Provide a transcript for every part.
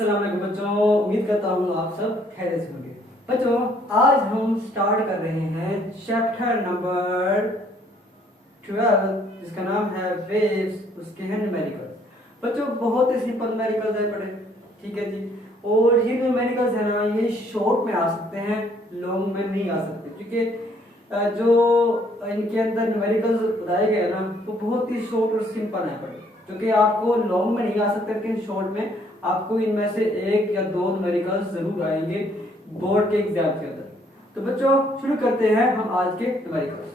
अस्सलाम वालेकुम बच्चों, उम्मीद करता हूँ आप सब खैरियत से होंगे। बच्चों आज हम स्टार्ट कर रहे हैं चैप्टर नंबर 12 जिसका नाम है वेव्स, उसके हैं न्यूमेरिकल्स। बच्चों बहुत ही सिंपल न्यूमेरिकल्स है पढ़े, ठीक है जी। और ये न्यूमेरिकल्स है ना, ये शॉर्ट में आ सकते हैं, लॉन्ग में नहीं आ सकते, क्योंकि जो इनके अंदर न्यूमेरिकल्स बताए गए हैं ना वो बहुत ही शॉर्ट और सिंपल है पढ़े, क्योंकि आपको लॉन्ग में नहीं आ सकते, लेकिन शॉर्ट में आपको इनमें से एक या दो न्यूमेरिकल्स जरूर आएंगे बोर्ड के एग्जाम के अंदर। तो बच्चों शुरू करते हैं हम आज के न्यूमेरिकल्स।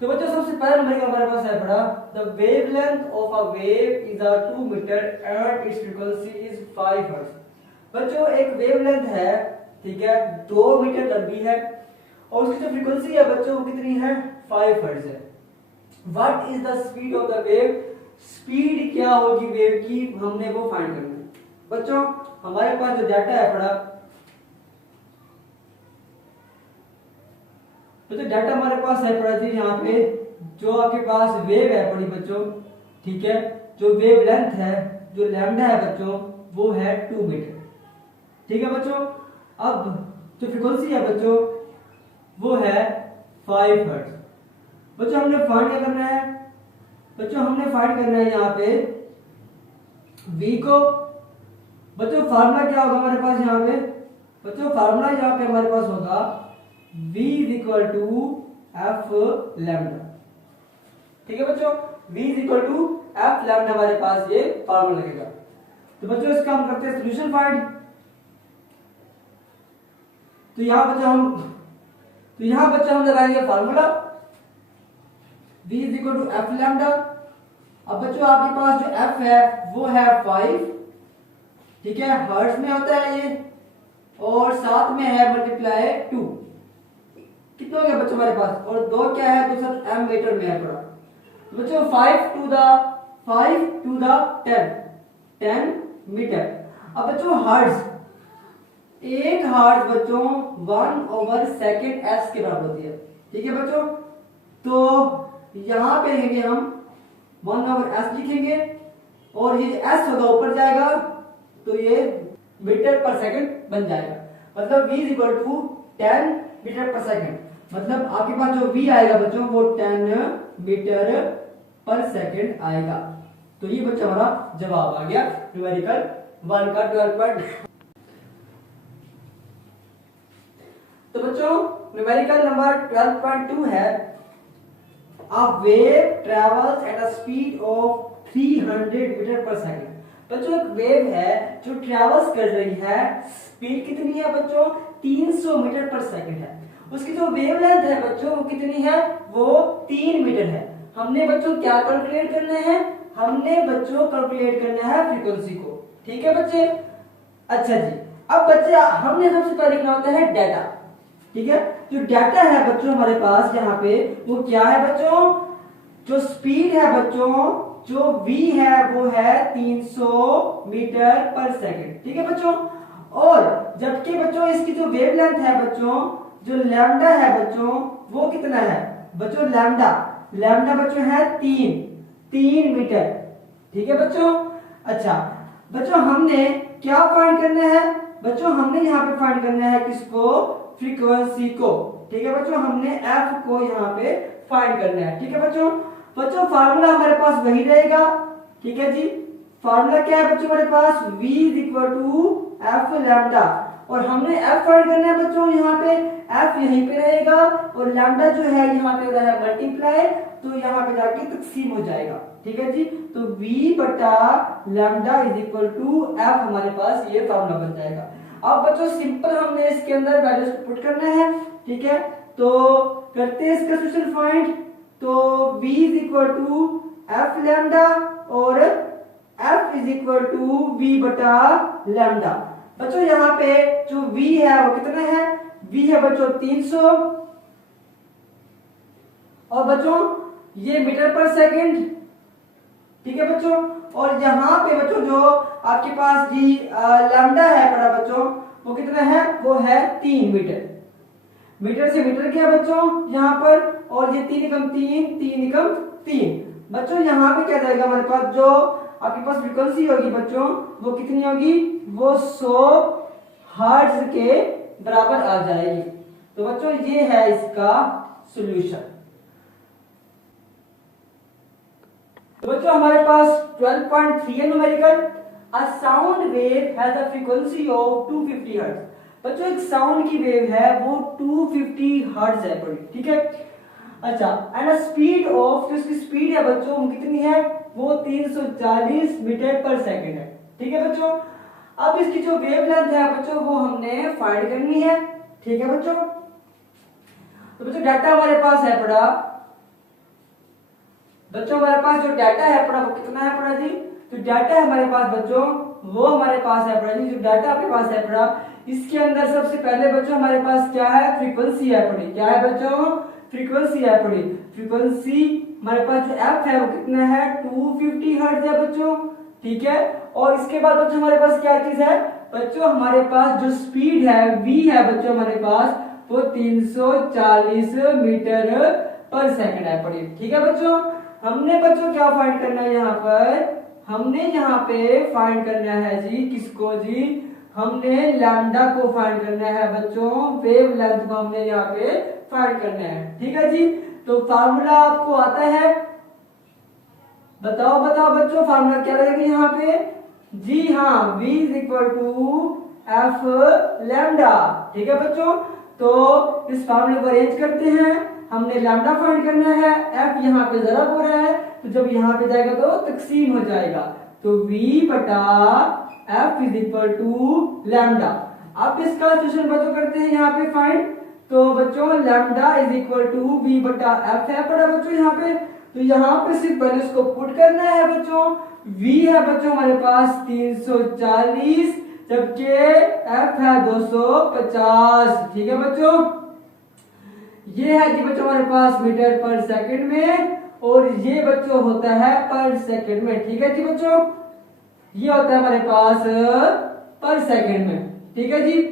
तो बच्चों सबसे पहला न्यूमेरिकल हमारे पास है पढ़ा, the wavelength of a wave is a 2 meter and its frequency is 5 hertz. बच्चों एक वेवलेंथ है, ठीक है, 2 मीटर लंबी है और उसकी जो फ्रीक्वेंसी है बच्चों वो कितनी है, 5 हर्ट्ज है। What is the speed of the wave, speed क्या होगी वेव की, हमने वो फाइंड करना है। बच्चों हमारे पास जो डाटा है पड़ा, तो जो डाटा हमारे पास है पड़ा जी, यहाँ पे जो आपके पास वेव है पड़ी बच्चों, ठीक है, जो वेव लेंथ है, जो लैम्डा है बच्चों वो है 2 मीटर, ठीक है बच्चों। अब जो फ्रीक्वेंसी है बच्चों वो है 5 हर्ट्ज। बच्चों हमने फाइंड क्या करना है, बच्चों हमने फाइंड करना है यहाँ पे v को। बच्चों फार्मूला क्या होगा हमारे पास यहाँ पे, बच्चों फार्मूला यहाँ पे हमारे पास होगा v is equal to F lambda, ठीक है बच्चों, v is equal to F lambda हमारे पास ये फार्मूला लगेगा। तो बच्चों इसका हम करते हैं सोल्यूशन फाइंड। तो यहाँ बच्चों हम लगाएंगे formula v is equal to F lambda. अब बच्चों आपके पास जो f है वो है 5, ठीक है, हर्ट्ज में होता है ये, और साथ में है मल्टीप्लाई 2, कितना हो गया बच्चों हमारे पास, और 2 क्या है तो सब m मीटर में है पड़ा। बच्चों 5 टू द 10 मीटर। अब बच्चों हर्ट्ज, एक हर्ट्ज बच्चों 1/सेकंड s के बराबर होती है, ठीक है बच्चों। तो यहां पे लिखेंगे हम 1/s लिखेंगे, और ये s होगा ऊपर जाएगा तो ये मीटर पर सेकंड बन जाएगा। मतलब v is equal to 10 meter पर सेकंड, मतलब आपके पास जो v आएगा बच्चों वो 10 मीटर पर सेकंड आएगा। तो ये बच्चा हमारा जवाब आ गया न्यूमेरिकल 1 का 12 तो बच्चों न्यूमेरिकल नंबर 12.2 है, a wave travels at a speed of 300 metre पर सेकंड। बच्चों एक वेव है जो ट्रेवल्स कर रही है, स्पीड कितनी है बच्चों, 300 मीटर पर सेकंड है। उसकी जो वेवलेंथ है बच्चों वो कितनी है, वो 3 मीटर है। हमने बच्चों क्या कैलकुलेट करना है, हमने बच्चों कैलकुलेट करना है फ्रीक्वेंसी को, ठीक है बच्चे। अच्छा जी, अब बच्चे हमने सबसे पहले लिखना होता है डाटा, ठीक है। जो डाटा है बच्चों हमारे पास यहाँ पे वो क्या है बच्चों, जो स्पीड है बच्चों, जो v है वो है 300 मीटर पर सेकंड, ठीक है बच्चों। और जबकि बच्चों इसकी जो वेवलेंथ है बच्चों, जो लैम्डा है बच्चों वो कितना है बच्चों, लैम्डा बच्चों है 3 मीटर, ठीक है बच्चों। अच्छा बच्चों हमने क्या फाइंड करना है बच्चों, हमने यहाँ पे फाइंड करना है किसको, फ्रीक्वेंसी को, ठीक है बच्चों। हमने f को यहाँ पे फाइंड करना है, ठीक है बच्चों। बच्चों फार्मूला हमारे पास वही रहेगा, ठीक है जी। फार्मूला क्या है बच्चों हमारे पास, v is equal to F lambda, और हमने f फाइंड करना है बच्चों, यहाँ पे f यहीं पे रहेगा और लैम्डा जो है यहाँ पे हो रहा है मल्टीप्लाई, तो यहाँ पे जाके तकसीम हो जाएगा, ठीक है जी। तो v बटा lambda is equal to f हमारे पास ये फार्मूला बन जाएगा। अब बच्चों सिंपल हमने इसके अंदर वैल्यूज पुट करना है, ठीक है। तो करते हैं इसका सोल्यूशन फाइंड। तो v is equal to F lambda और f is equal to v बटा लैम्डा। बच्चों यहाँ पे जो v है वो कितना है, v है बच्चों 300, और बच्चों ये मीटर पर सेकंड, ठीक है बच्चों। और यहाँ पे बच्चों जो आपके पास जी लैम्डा है बड़ा बच्चों वो कितना है, वो है 3 मीटर, मीटर से मीटर क्या बच्चों यहाँ पर, और ये 3 एकम 3 बच्चों यहाँ पे क्या जाएगा हमारे पास, जो आपके पास फ्रीक्वेंसी होगी बच्चों वो कितनी होगी, वो 100 हर्ट्ज के बराबर आ जाएगी। तो बच्चों ये है इसका सॉल्यूशन। तो बच्चों हमारे पास 12.3 है numerical. A sound wave has a frequency of 250 hertz. बच्चों एक साउंड की वेव है वो 250 हर्ट्ज है बड़ी, ठीक है। अच्छा, एंड अ स्पीड ऑफ, जो इसकी स्पीड है बच्चों वो कितनी है, वो 340 मीटर पर सेकंड है, ठीक है बच्चों। अब इसकी जो वेवलेंथ है बच्चों वो हमने फाइंड करनी है, ठीक है बच्चों। तो बच्चों डाटा हमारे पास है पड़ा, बच्चों हमारे पास जो डाटा है पड़ा वो कितना है पड़ा जी, तो डाटा हमारे पास बच्चों वो हमारे पास है पड़ा जी, जो डाटा आपके पास है पड़ा इसके अंदर सबसे पहले बच्चों हमारे पास क्या है, फ्रीक्वेंसी है पड़ी। क्या है बच्चों, फ्रीक्वेंसी है पड़ी। फ्रीक्वेंसी हमारे पास जो एफ है वो कितना है, 250 हर्ट्ज है बच्चों, ठीक है। और इसके बाद बच्चों हमारे पास क्या चीज है बच्चों, हमारे पास जो स्पीड है वी है बच्चों हमारे पास वो 340 मीटर पर सेकंड है पड़ी, ठीक है बच्चों। हमने बच्चों क्या फाइंड करना है यहाँ पर, हमने यहाँ पे फाइंड करना है जी किसको जी, हमने लैम्डा को फाइंड करना है बच्चों, वेव लेंथ को हमने यहाँ पे फाइंड करना है, ठीक है जी। तो फार्मूला आपको आता है, बताओ बताओ बच्चों फार्मूला क्या लगेगा यहाँ पे, जी हाँ, v is equal to F lambda, ठीक है बच्चों। तो इस फार्मूले को अरेंज करते हैं, हमने लैम्डा फाइंड करना है, f यहाँ पे जरा हो रहा है तो जब यहाँ पे जाएगा तो तकसीम हो जाएगा, तो v बटा f is equal to lambda. अब इसका सॉल्यूशन बच्चों करते हैं यहाँ पे फाइंड, तो बच्चों lambda is equal to v बटा f है पड़ा बच्चों यहाँ पे, तो यहाँ पे सिर्फ वैल्यूज को पुट करना है बच्चों। v है बच्चों हमारे पास 340, जबकि f है 250, ठीक है बच्चों। ये है जी बच्चों हमारे पास मीटर पर सेकंड में, और ये बच्चों होता है पर सेकंड में, ठीक है जी बच्चों। ये होता है हमारे पास पर सेकंड में, ठीक है जी।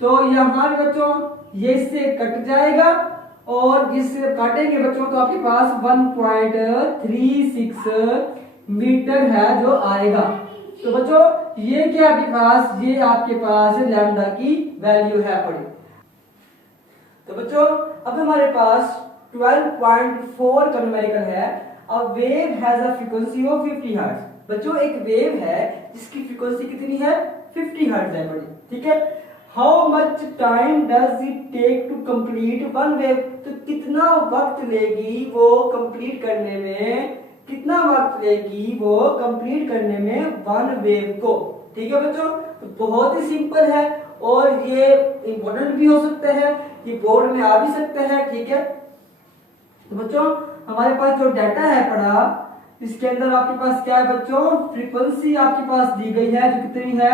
तो यहाँ बच्चों ये इससे कट जाएगा, और इससे काटेंगे बच्चों तो आपके पास 1.36 मीटर है जो आएगा। तो बच्चों ये क्या आपके पास, ये आपके पास लैम्डा की वैल्यू है पड़ी। तो बच्चों अब हमारे पास 12.4 का न्यूमेरिकल है। A wave has a frequency of 50 hertz. बच्चों एक वेव है जिसकी फ्रीक्वेंसी कितनी है, 50 हर्ट्ज है बड़ी, ठीक है। How much time does it take to complete one wave, तो कितना वक्त लेगी वो कंप्लीट करने में, कितना वक्त लेगी वो कंप्लीट करने में वन वेव को, ठीक है बच्चों। तो बहुत ही सिंपल है, और ये इंपॉर्टेंट भी हो सकता है, ये बोर्ड में आ भी सकता है, ठीक है। तो बच्चों हमारे पास जो डाटा है पड़ा इसके अंदर आपके पास क्या है बच्चों, फ्रीक्वेंसी आपके पास दी गई है जो कितनी है,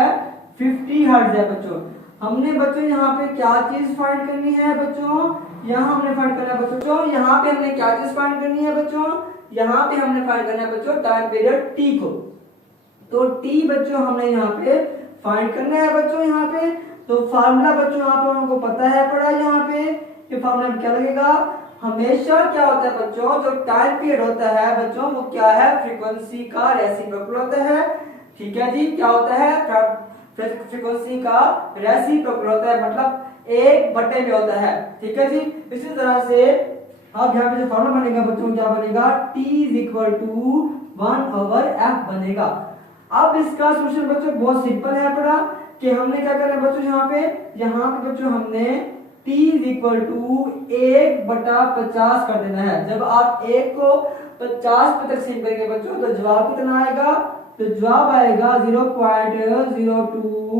50 हर्ट्ज है बच्चों। हमने बच्चों यहाँ पे क्या चीज फाइंड करनी है बच्चों, यहाँ हमने फाइंड करना है बच्चों, यहाँ पे हमने क्या चीज फाइंड करनी है बच्चों, यहाँ पे हमने फाइंड करना है बच्चों टाइम पीरियड t को। तो t बच्चों हमने यहाँ पे फाइंड करना है बच्चों यहाँ पे। तो फार्मूला बच्चों आप लोगों को पता है पड़ा यहाँ पे, ये फार्मूला क्या लगेगा, हमेशा क्या होता है बच्चों, जो टाइम पीरियड होता है बच्चों वो क्या है, फ्रीक्वेंसी का रेसिप्रोकल होता है, ठीक है जी। क्या होता है, फ्रीक्वेंसी का रेसिप्रोकल होता है, मतलब एक बटे में होता है, ठीक है जी। इसी तरह से अब यहाँ पे जो फॉर्मूला बनेगा बच्चों क्या बनेगा, t is equal to 1/f बनेगा। अब इसका सॉल्यूशन बच्चों बहुत सिंपल है पड़ा, कि हमने क्या करना है बच्चों, यहाँ पे बच्चों हमने t इज इक्वल टू 1/50 कर देना है। जब आप 1 को 50 पे तकसीम करेंगे बच्चों तो जवाब कितना आएगा, तो जवाब आएगा 0.02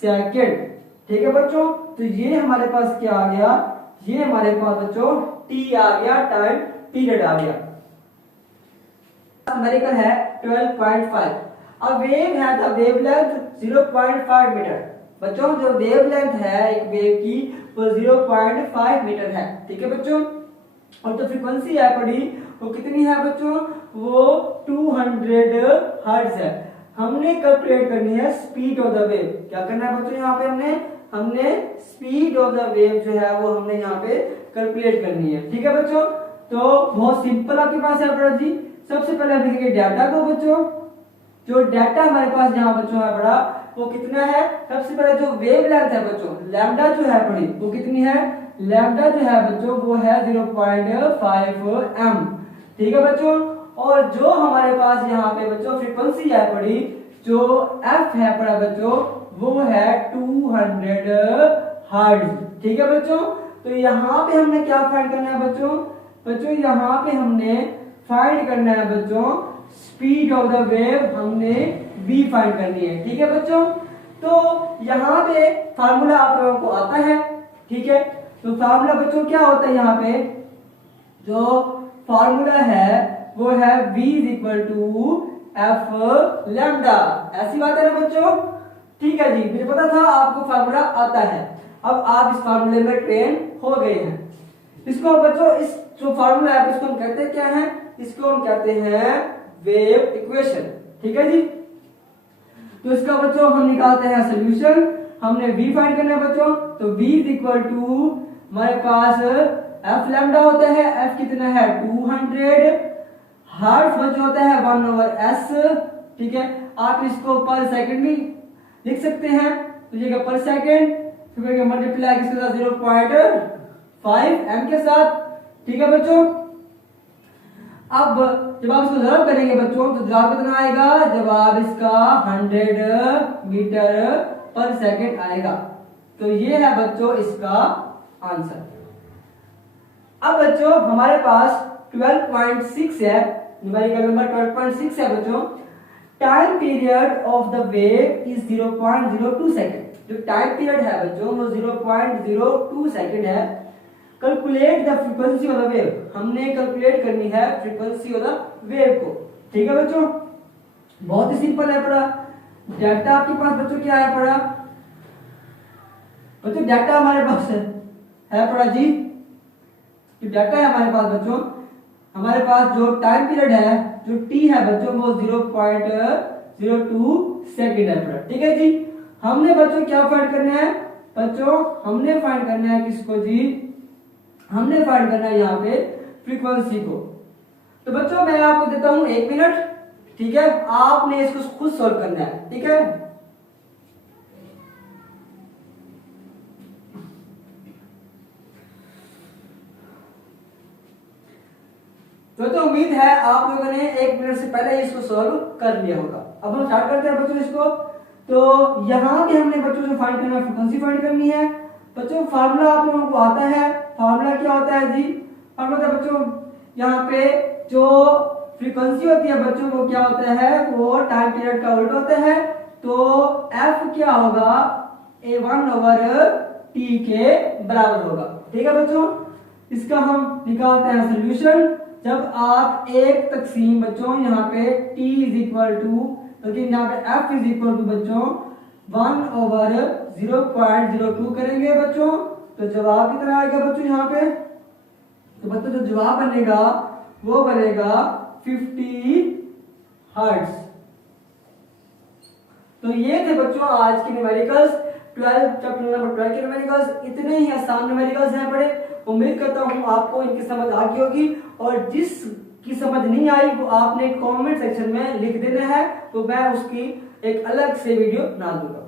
सेकेंड, ठीक है बच्चों। तो ये हमारे पास क्या आ गया, ये हमारे पास बच्चों t आ गया, टाइम पीरियड आ गया। न्यूमेरिकल है 12.5। A wave has a wavelength 0.5 meter. बच्चों जो वेवलेंथ है एक वेव की वो 0.5 मीटर है, ठीक है बच्चों। और जो फ्रीक्वेंसी है पड़ी वो कितनी है बच्चों, वो 200 हर्ट्ज है। हमने कैलकुलेट करनी है स्पीड ऑफ द वेव। क्या करना है बच्चों, यहाँ पे हमने स्पीड ऑफ द वेव जो है वो हमने यहाँ पे कैलकुलेट करनी है, ठीक है बच्चों। तो बहुत सिंपल आपके पास है अपना जी। सबसे पहले हम लिखेंगे डाटा को बच्चों, जो डाटा हमारे पास यहाँ बच्चों है बड़ा वो कितना है, सबसे पहले जो वेव लेंथ है बच्चों लैम्डा जो है बड़ी वो कितनी है, लैम्डा जो है बच्चों वो है 0.5 m, ठीक है बच्चों। और जो हमारे पास यहाँ पे बच्चों फ्रीक्वेंसी है बड़ी, जो f है बड़ा बच्चों वो है 200 हर्ट्ज, ठीक है बच्चों। तो यहाँ पे हमने क्या फाइंड करना है बच्चों, बच्चों यहाँ पे हमने फाइंड करना है बच्चों स्पीड ऑफ द वेव, हमने v फाइंड करनी है, ठीक है बच्चों। तो यहाँ पे फार्मूला आप लोगों को आता है, ठीक है। तो फार्मूला बच्चों क्या होता है, यहाँ पे जो फार्मूला है वो है v is equal to F lambda, ऐसी बात है ना बच्चों, ठीक है जी। मुझे पता था आपको फार्मूला आता है, अब आप इस फार्मूले में ट्रेन हो गए हैं। इसको बच्चों इस जो फार्मूला है इसको हम कहते हैं क्या है, इसको हम कहते हैं वेव इक्वेशन, ठीक है जी। तो इसका बच्चों हम निकालते हैं सोल्यूशन, हमने v फाइंड करना है बच्चों, तो v इज इक्वल टू हमारे पास f लैम्डा होता है, f कितना है 200, हर्ट्ज बच्चों होता है 1/s, ठीक है। आप इसको पर सेकंड भी लिख सकते हैं, तो ये पर सेकंड फिर मल्टीप्लाई किसके साथ 0.5 m के साथ, ठीक है बच्चों। अब जब आप इसको जवाब करेंगे बच्चों तो जवाब कितना आएगा, जवाब इसका 100 मीटर पर सेकंड आएगा। तो ये है बच्चों इसका आंसर। अब बच्चों हमारे पास 12.6 है, न्यूमेरिकल नंबर 12.6 है बच्चों। Time period of the wave is 0.02 second. जो टाइम पीरियड है बच्चों वो 0.02 सेकंड है। Calculate the frequency of the wave, हमने कैलकुलेट करनी है फ्रीक्वेंसी ऑफ द वेव को, ठीक है बच्चों। बहुत ही सिंपल है पड़ा। डेल्टा आपके पास बच्चों क्या है पड़ा, बच्चों डेल्टा हमारे पास है पड़ा जी, जो डेल्टा है हमारे पास बच्चों, हमारे पास जो टाइम पीरियड है जो t है बच्चों वो 0.02 सेकंड है पड़ा, ठीक है जी। हमने बच्चों क्या फाइंड करना है बच्चों, हमने फाइंड करना है किसको जी, हमने फाइंड करना है यहाँ पे फ्रीक्वेंसी को। तो बच्चों मैं आपको देता हूं 1 मिनट, ठीक है, आपने इसको खुद सॉल्व करना है, ठीक है। तो उम्मीद है आप लोगों ने 1 मिनट से पहले इसको सॉल्व कर लिया होगा। अब हम स्टार्ट करते हैं बच्चों इसको। तो यहाँ भी हमने बच्चों जो फाइंड करना है फ्रीक्वेंसी फाइंड करनी है बच्चों। फार्मूला आप लोगों को आता है, फार्मूला क्या होता है जी, फार्मूला बच्चों यहाँ पे जो फ्रीक्वेंसी होती है बच्चों वो क्या होता है, वो टाइम पीरियड का उल्टा होता है। तो f क्या होगा, a1/t के बराबर होगा, ठीक है बच्चों। इसका हम निकालते हैं सोल्यूशन। जब आप 1 तकसीम बच्चों यहाँ पे t इज इक्वल टू, लेकिन यहाँ पे f इज इक्वल टू बच्चों 1/0.02 करेंगे बच्चों, तो जवाब कितना आएगा बच्चों यहाँ पे, तो बच्चों जो जवाब बनेगा वो बनेगा 50 हर्ट्ज। तो ये थे बच्चों आज के न्यूमेरिकल्स, 12 चैप्टर नंबर 12 के न्यूमेरिकल्स। इतने ही आसान न्यूमेरिकल्स हैं पढ़े। उम्मीद करता हूं आपको इनकी समझ आ गई होगी, और जिस की समझ नहीं आई वो आपने कमेंट सेक्शन में लिख देना है, तो मैं उसकी एक अलग से वीडियो बना दूंगा।